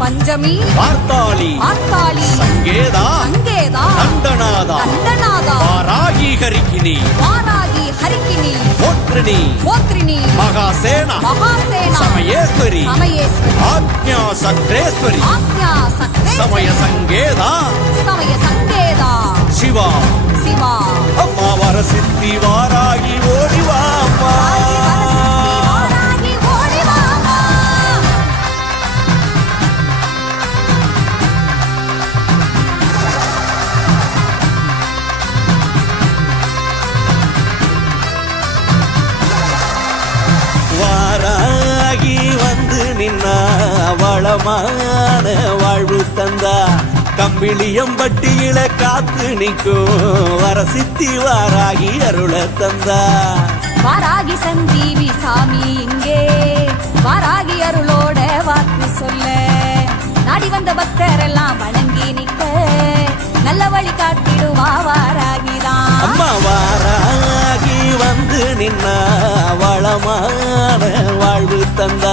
பஞ்சமி பார்த்தாளி சங்கேதா தண்டநாதா வாராகி ஹரிக்கினி போத்ரினி மகாசேனா சமயேஸ்வரி ஆக்ஞா சக்ரேஸ்வரி சமய சங்கேதா சிவா அம்மா வரசித்தி வாராகி ஓடிவா அம்மா வாராகி வந்து நின்னா வளமான வாழ்வு தந்தா கம்பிளியம்பட்டியில காத்து நிற்கும் வரசித்தி வாராகி அருள தந்தா வாராகி சஞ்சீவி சாமி இங்கே வாராகி அருளோட வாக்கு சொல்ல நாடி வந்த பக்தரெல்லாம் வணங்கி நிற்க நல்ல வழி காட்டிடுவா வாராகிதான் அம்மா வாராகி வந்து நின்னா வளமான வாழ்வு தந்தா